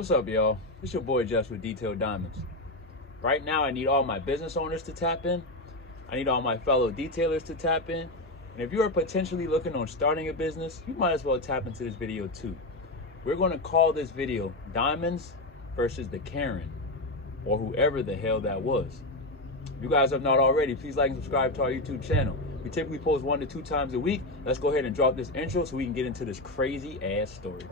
What's up, y'all? It's your boy Jess with Detailed Diamonds. Right now, I need all my business owners to tap in. I need all my fellow detailers to tap in. And if you are potentially looking on starting a business, you might as well tap into this video too. We're going to call this video Diamonds versus the Karen, or whoever the hell that was. If you guys have not already, please like and subscribe to our YouTube channel. We typically post 1 to 2 times a week. Let's go ahead and drop this intro so we can get into this crazy ass story.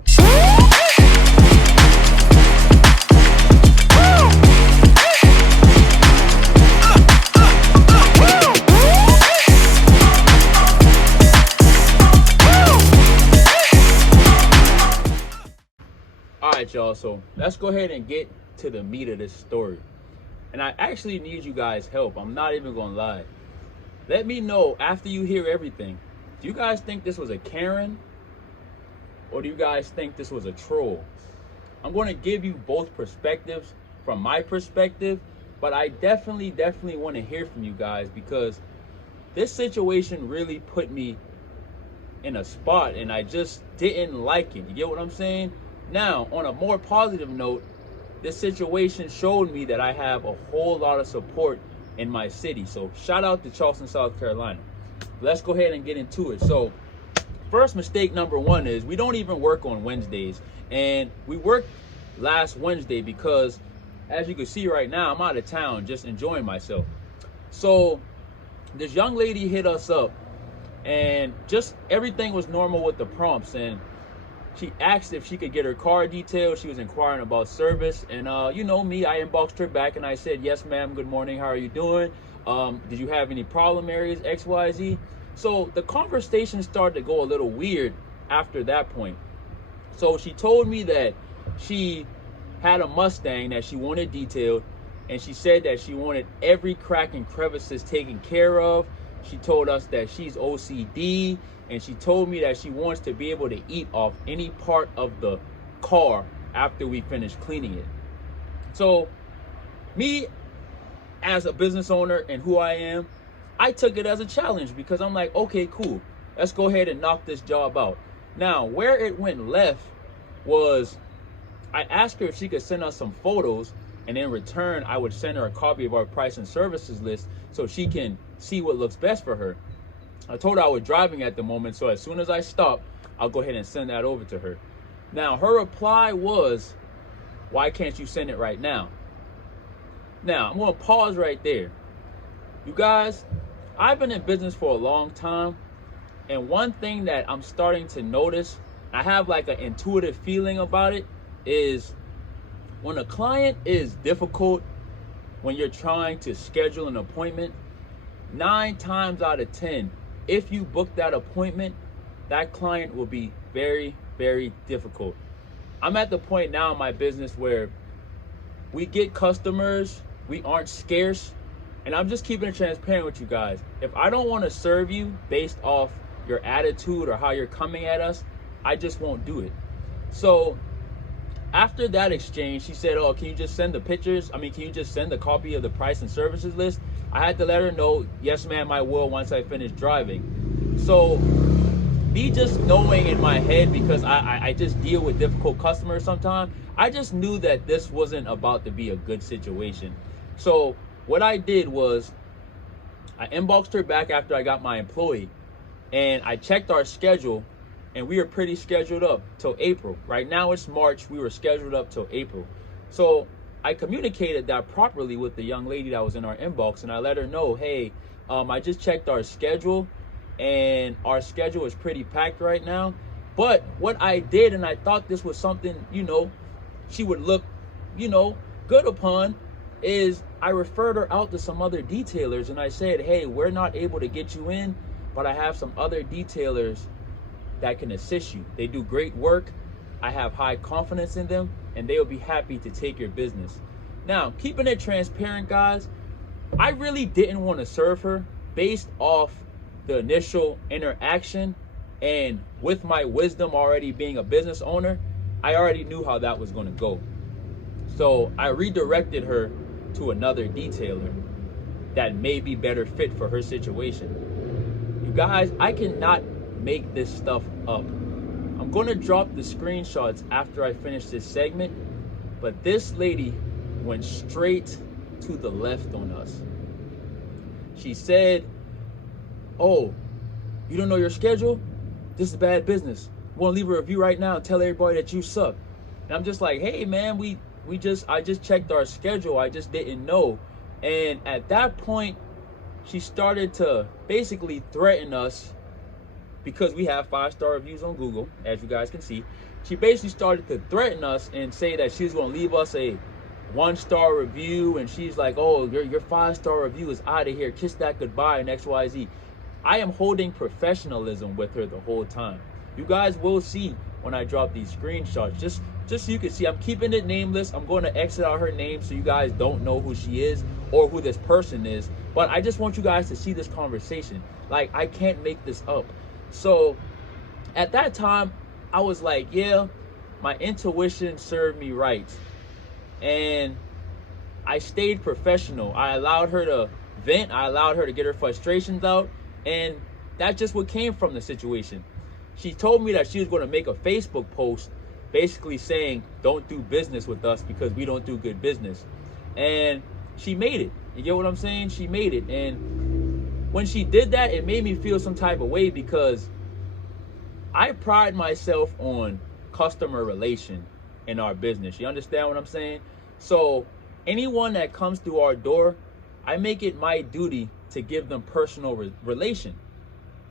Alright, y'all, so let's go ahead and get to the meat of this story. And I actually need you guys' help. I'm not even gonna lie. Let me know after you hear everything. Do you guys think this was a Karen? Or do you guys think this was a troll? I'm gonna give you both perspectives from my perspective, but I definitely want to hear from you guys, because this situation really put me in a spot and I just didn't like it. You get what I'm saying? Now, on a more positive note, this situation showed me that I have a whole lot of support in my city. So shout out to Charleston, South Carolina. Let's go ahead and get into it. So first mistake number 1 is we don't even work on Wednesdays. And we worked last Wednesday because, as you can see right now, I'm out of town just enjoying myself. So this young lady hit us up and just everything was normal with the prompts, and she asked if she could get her car detailed. She was inquiring about service, and you know me, I inboxed her back and I said, yes ma'am, good morning, how are you doing? Did you have any problem areas, XYZ? So the conversation started to go a little weird after that point. So she told me that she had a Mustang that she wanted detailed, and she said that she wanted every crack and crevices taken care of. She told us that she's OCD, and she told me that she wants to be able to eat off any part of the car after we finish cleaning it. So me, as a business owner and who I am, I took it as a challenge, because I'm like, okay, cool, let's go ahead and knock this job out. Now, where it went left was I asked her if she could send us some photos, and in return, I would send her a copy of our price and services list so she can see what looks best for her. I told her I was driving at the moment, so as soon as I stop, I'll go ahead and send that over to her. Now, her reply was, why can't you send it right now? Now, I'm going to pause right there. You guys, I've been in business for a long time, and one thing that I'm starting to notice, I have like an intuitive feeling about it, is when a client is difficult, when you're trying to schedule an appointment, 9 times out of 10, if you book that appointment, that client will be very difficult. I'm at the point now in my business where we get customers, we aren't scarce, and I'm just keeping it transparent with you guys. If I don't want to serve you based off your attitude or how you're coming at us, I just won't do it. So after that exchange, she said, oh, can you just send the pictures? Can you just send a copy of the price and services list? I had to let her know, yes ma'am, I will once I finish driving. So me just knowing in my head, because I just deal with difficult customers sometimes, I just knew that this wasn't about to be a good situation. So what I did was I inboxed her back after I got my employee, and I checked our schedule, and we were pretty scheduled up till April. Right now it's March, we were scheduled up till April. So I communicated that properly with the young lady that was in our inbox, and I let her know, hey, I just checked our schedule, and our schedule is pretty packed right now. But what I did, and I thought this was something, she would look, good upon, is I referred her out to some other detailers, and I said, hey, we're not able to get you in, but I have some other detailers that can assist you. They do great work. I have high confidence in them, and they'll be happy to take your business. Now, keeping it transparent, guys, I really didn't want to serve her based off the initial interaction, and with my wisdom already being a business owner, I already knew how that was going to go. So I redirected her to another detailer that may be better fit for her situation. You guys, I cannot make this stuff up. I'm going to drop the screenshots after I finish this segment, But this lady went straight to the left on us. She said, "Oh, you don't know your schedule? This is bad business. I'm gonna leave a review right now and tell everybody that you suck." And I'm just like, "Hey man, I just checked our schedule. I just didn't know." And at that point, she started to basically threaten us because we have 5-star reviews on Google, as you guys can see. She basically started to threaten us and say that she was going to leave us a 1-star review, and she's like, "Oh, your 5-star review is out of here. Kiss that goodbye," and XYZ. I am holding professionalism with her the whole time. You guys will see when I drop these screenshots. Just so you can see, I'm keeping it nameless. I'm going to exit out her name so you guys don't know who she is or who this person is. But I just want you guys to see this conversation. Like, I can't make this up. So at that time, I was like, yeah, my intuition served me right. And I stayed professional. I allowed her to vent. I allowed her to get her frustrations out. And that's just what came from the situation. She told me that she was going to make a Facebook post basically saying, "Don't do business with us because we don't do good business." And she made it. You get what I'm saying? She made it. And when she did that, it made me feel some type of way because I pride myself on customer relation in our business. You understand what I'm saying? So anyone that comes through our door, I make it my duty to give them personal relation.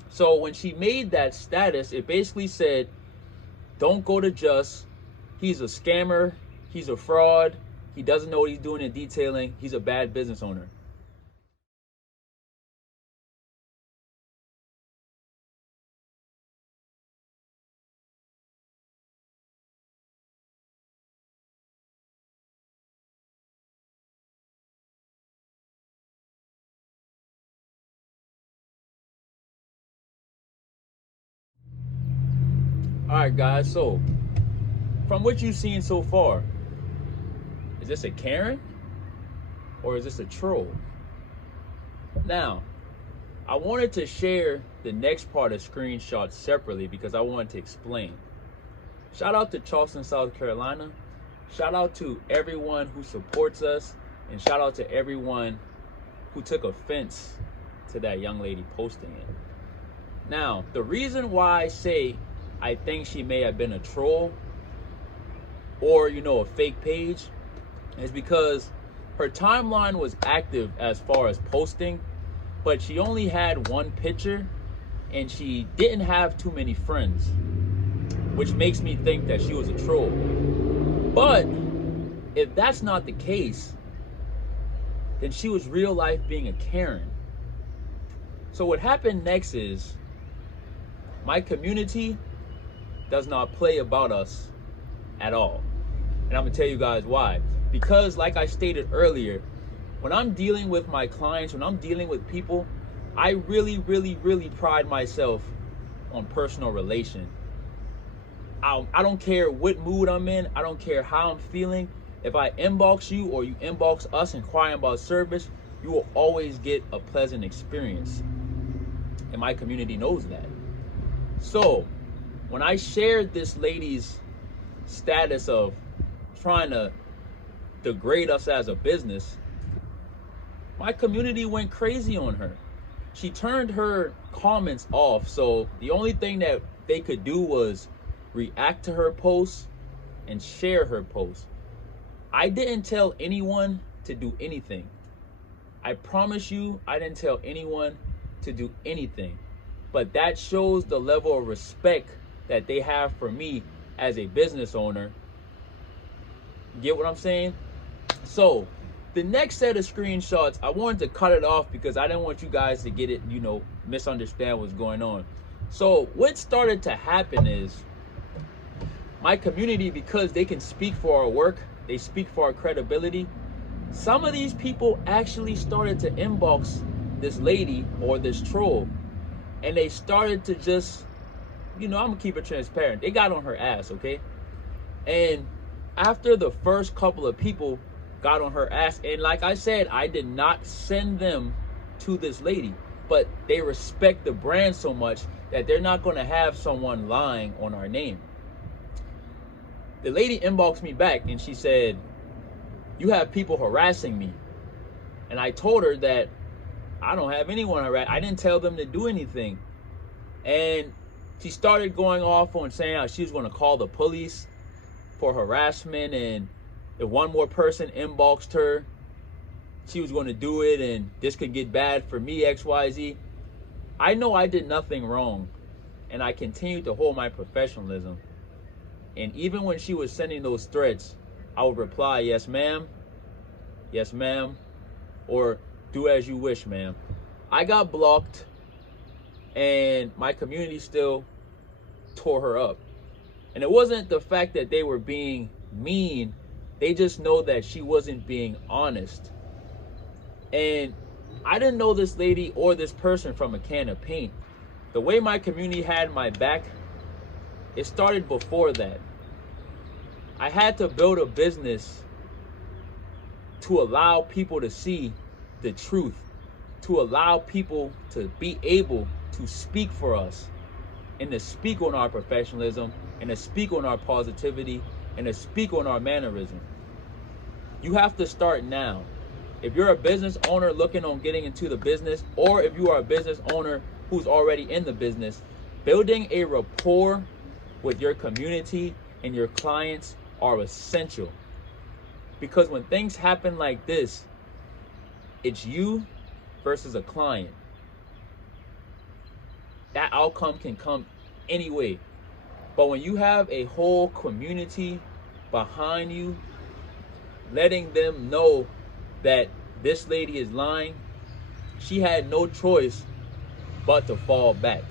So when she made that status, it basically said, "Don't go to Just. He's a scammer. He's a fraud. He doesn't know what he's doing in detailing. He's a bad business owner." All right, guys. So from what you've seen so far, is this a Karen or is this a troll? Now, I wanted to share the next part of screenshots separately because I wanted to explain. Shout out to Charleston, South Carolina. Shout out to everyone who supports us, and shout out to everyone who took offense to that young lady posting it. Now, the reason why I say I think she may have been a troll or, a fake page is because her timeline was active as far as posting, but she only had one picture and she didn't have too many friends, which makes me think that she was a troll. But if that's not the case, then she was real life being a Karen. So what happened next is my community does not play about us at all. And I'm gonna tell you guys why. Because like I stated earlier, when I'm dealing with my clients, when I'm dealing with people, I really, really, really pride myself on personal relation. I don't care what mood I'm in. I don't care how I'm feeling. If I inbox you or you inbox us inquiring about service, you will always get a pleasant experience. And my community knows that. So when I shared this lady's status of trying to degrade us as a business, my community went crazy on her. She turned her comments off. So the only thing that they could do was react to her posts and share her posts. I didn't tell anyone to do anything. I promise you, I didn't tell anyone to do anything. But that shows the level of respect that they have for me as a business owner. Get what I'm saying? So the next set of screenshots, I wanted to cut it off because I didn't want you guys to get it, misunderstand what's going on. So what started to happen is my community, because they can speak for our work, they speak for our credibility, some of these people actually started to inbox this lady or this troll, and they started to just, I'm gonna keep it transparent, they got on her ass, okay? And after the first couple of people got on her ass, and like I said, I did not send them to this lady, but they respect the brand so much that they're not gonna have someone lying on our name. the lady inboxed me back and she said, "You have people harassing me." And I told her that I don't have anyone harass. I didn't tell them to do anything. And she started going off on saying how she was going to call the police for harassment, and if one more person inboxed her, she was going to do it, and this could get bad for me, XYZ. I know I did nothing wrong, and I continued to hold my professionalism. And even when she was sending those threats, I would reply, "Yes, ma'am. Yes, ma'am," or "Do as you wish, ma'am." I got blocked, and my community still tore her up. And it wasn't the fact that they were being mean, they just know that she wasn't being honest. And I didn't know this lady or this person from a can of paint. The way my community had my back, it started before that. I had to build a business to allow people to see the truth, to allow people to be able to speak for us, and to speak on our professionalism, and to speak on our positivity, and to speak on our mannerism. You have to start now. If you're a business owner looking on getting into the business, or if you are a business owner who's already in the business, building a rapport with your community and your clients are essential. Because when things happen like this, it's you versus a client. That outcome can come any way. But when you have a whole community behind you, letting them know that this lady is lying, she had no choice but to fall back.